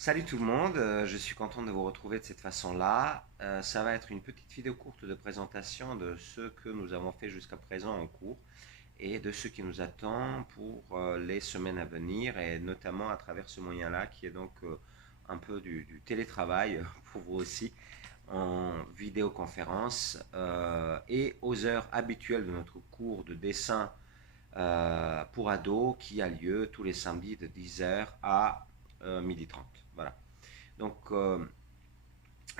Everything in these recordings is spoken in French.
Salut tout le monde, je suis content de vous retrouver de cette façon-là. Ça va être une petite vidéo courte de présentation de ce que nous avons fait jusqu'à présent en cours et de ce qui nous attend pour les semaines à venir et notamment à travers ce moyen-là qui est donc un peu du télétravail pour vous aussi en vidéoconférence et aux heures habituelles de notre cours de dessin pour ados qui a lieu tous les samedis de 10h à 12h30. Voilà. Donc,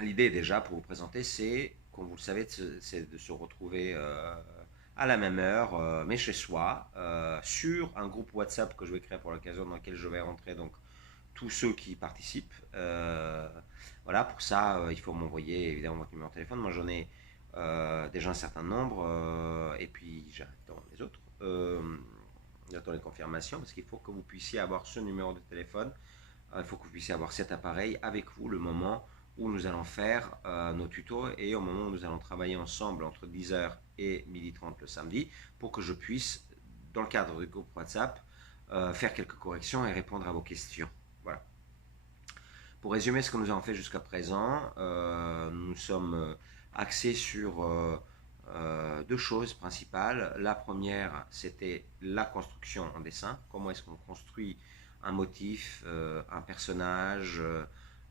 l'idée déjà pour vous présenter, c'est, comme vous le savez, c'est de se retrouver à la même heure, mais chez soi, sur un groupe WhatsApp que je vais créer pour l'occasion, dans lequel je vais rentrer donc tous ceux qui participent. Voilà, pour ça, il faut m'envoyer évidemment votre numéro de téléphone. Moi, j'en ai déjà un certain nombre, et puis j'attends les autres. J'attends les confirmations parce qu'il faut que vous puissiez avoir ce numéro de téléphone. Il faut que vous puissiez avoir cet appareil avec vous le moment où nous allons faire nos tutos et au moment où nous allons travailler ensemble entre 10h et 12h30 le samedi pour que je puisse, dans le cadre du groupe WhatsApp, faire quelques corrections et répondre à vos questions. Voilà. Pour résumer ce que nous avons fait jusqu'à présent, nous sommes axés sur deux choses principales. La première, c'était la construction en dessin. Comment est-ce qu'on construit un motif, un personnage,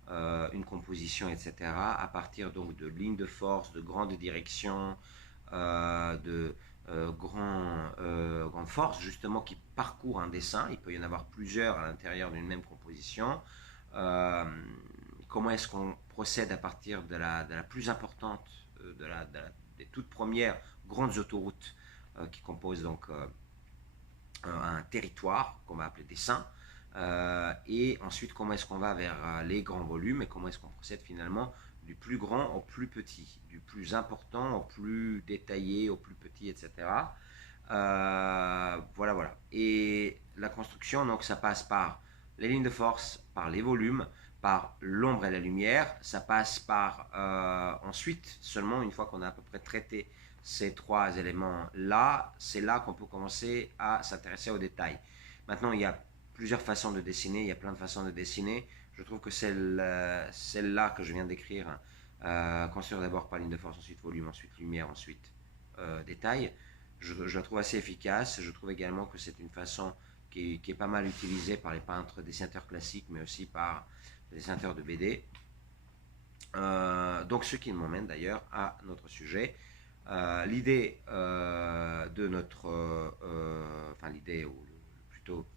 une composition, etc. à partir donc de lignes de force, de grandes directions, de grandes forces justement qui parcourent un dessin. Il peut y en avoir plusieurs à l'intérieur d'une même composition. Euh, Comment est-ce qu'on procède à partir de la plus importante, des toutes premières grandes autoroutes qui composent donc un territoire qu'on va appeler dessin, et ensuite comment est-ce qu'on va vers les grands volumes et comment est-ce qu'on procède finalement du plus grand au plus petit, du plus important au plus détaillé, au plus petit, etc. Voilà, voilà. Et la construction, donc ça passe par les lignes de force, par les volumes, par l'ombre et la lumière. Ça passe par ensuite, seulement une fois qu'on a à peu près traité ces trois éléments-là, c'est là qu'on peut commencer à s'intéresser aux détails. Maintenant, il y a plusieurs façons de dessiner, il y a plein de façons de dessiner. Je trouve que celle-là que je viens d'écrire, construire d'abord par ligne de force, ensuite volume, ensuite lumière, ensuite détail, je la trouve assez efficace. Je trouve également que c'est une façon qui est pas mal utilisée par les peintres dessinateurs classiques, mais aussi par les dessinateurs de BD. Donc ce qui m'emmène d'ailleurs à notre sujet. L'idée de notre, enfin l'idée ou plutôt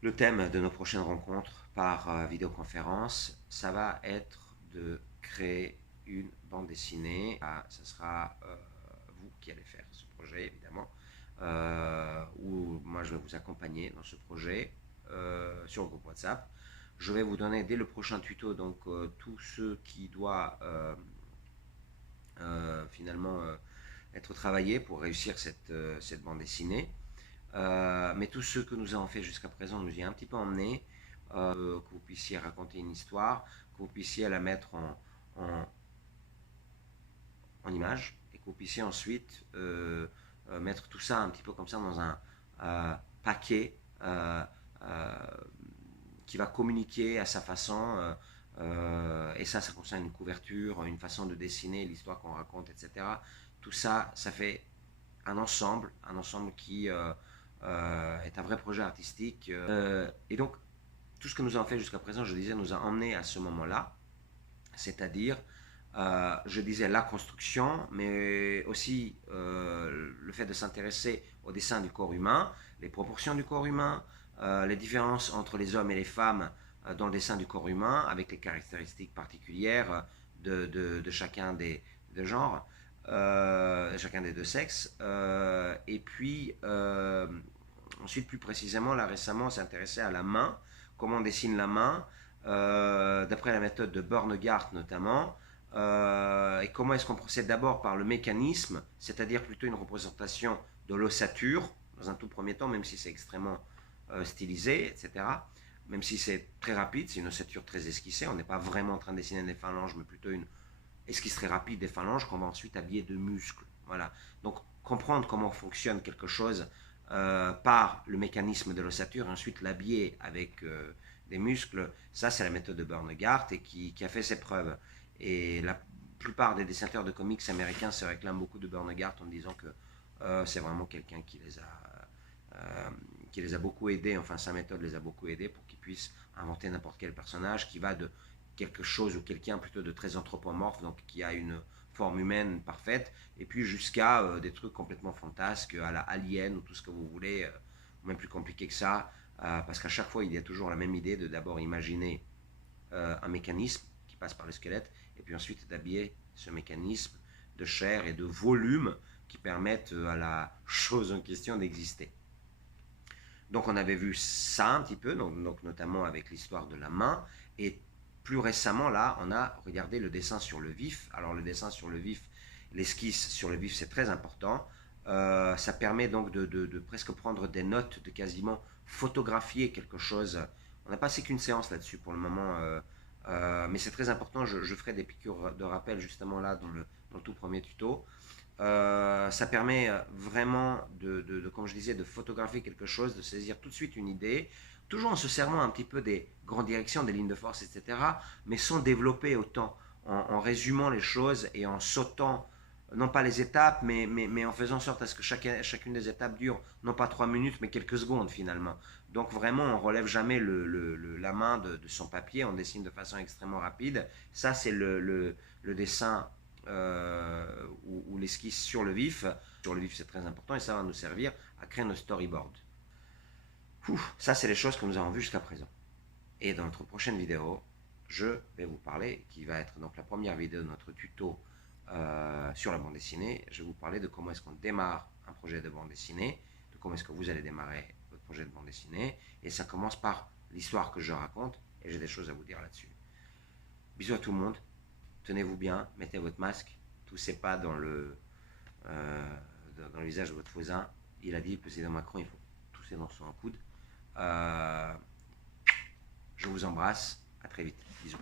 le thème de nos prochaines rencontres par vidéoconférence, ça va être de créer une bande dessinée. Ce sera vous qui allez faire ce projet évidemment, où moi je vais vous accompagner dans ce projet sur le groupe WhatsApp. Je vais vous donner dès le prochain tuto donc tout ce qui doit finalement être travaillé pour réussir cette bande dessinée. Mais tout ce que nous avons fait jusqu'à présent nous y a un petit peu emmené, que vous puissiez raconter une histoire, que vous puissiez la mettre en image et que vous puissiez ensuite mettre tout ça un petit peu comme ça dans un paquet euh, qui va communiquer à sa façon. Et ça concerne une couverture, une façon de dessiner, l'histoire qu'on raconte, etc. Tout ça, ça fait un ensemble qui est un vrai projet artistique. Et donc, tout ce que nous avons fait jusqu'à présent, je disais, nous a emmené à ce moment-là, c'est-à-dire, je disais, la construction, mais aussi le fait de s'intéresser au dessin du corps humain, les proportions du corps humain, les différences entre les hommes et les femmes dans le dessin du corps humain, avec les caractéristiques particulières de chacun des genres, chacun des deux sexes. Et puis, ensuite, plus précisément, là récemment, on s'est intéressé à la main, comment on dessine la main, d'après la méthode de Bernegard notamment, et comment est-ce qu'on procède d'abord par le mécanisme, c'est-à-dire plutôt une représentation de l'ossature, dans un tout premier temps, même si c'est extrêmement stylisé, etc. Même si c'est très rapide, c'est une ossature très esquissée, on n'est pas vraiment en train de dessiner des phalanges, mais plutôt une esquisse très rapide des phalanges qu'on va ensuite habiller de muscles. Voilà. Donc comprendre comment fonctionne quelque chose par le mécanisme de l'ossature, et ensuite l'habiller avec des muscles. Ça, c'est la méthode de Bernegard et qui a fait ses preuves. Et la plupart des dessinateurs de comics américains se réclament beaucoup de Bernegard en disant que c'est vraiment quelqu'un qui les a beaucoup aidés, enfin sa méthode les a beaucoup aidés pour qu'ils puissent inventer n'importe quel personnage qui va de quelque chose ou quelqu'un plutôt de très anthropomorphe, donc qui a une forme humaine parfaite, et puis jusqu'à des trucs complètement fantasques, à la Alien ou tout ce que vous voulez, même plus compliqué que ça, parce qu'à chaque fois il y a toujours la même idée de d'abord imaginer un mécanisme qui passe par le squelette, et puis ensuite d'habiller ce mécanisme de chair et de volume qui permettent à la chose en question d'exister. Donc on avait vu ça un petit peu, donc notamment avec l'histoire de la main, et plus récemment là, on a regardé le dessin sur le vif. Alors le dessin sur le vif, l'esquisse sur le vif, c'est très important. Ça permet donc de presque prendre des notes, de quasiment photographier quelque chose. On n'a pas passé qu'une séance là-dessus pour le moment, mais c'est très important. Je ferai des piqûres de rappel justement là dans le tout premier tuto. Ça permet vraiment comme je disais, de photographier quelque chose, de saisir tout de suite une idée, toujours en se servant un petit peu des grandes directions, des lignes de force, etc., mais sans développer autant, en résumant les choses et en sautant, non pas les étapes, mais en faisant en sorte à ce que chacune des étapes dure, non pas 3 minutes, mais quelques secondes finalement. Donc vraiment, on ne relève jamais la main de son papier, on dessine de façon extrêmement rapide. Ça, c'est le dessin ou l'esquisse sur le vif. Sur le vif, c'est très important et ça va nous servir à créer nos storyboards. Ça, c'est les choses que nous avons vues jusqu'à présent. Et dans notre prochaine vidéo, je vais vous parler, qui va être donc la première vidéo de notre tuto sur la bande dessinée, je vais vous parler de comment est-ce qu'on démarre un projet de bande dessinée, de comment est-ce que vous allez démarrer votre projet de bande dessinée, et ça commence par l'histoire que je raconte, et j'ai des choses à vous dire là-dessus. Bisous à tout le monde, tenez-vous bien, mettez votre masque, toussez pas dans le visage de votre voisin. Il a dit, le président Macron, il faut tousser dans son coude. Je vous embrasse, à très vite, bisous.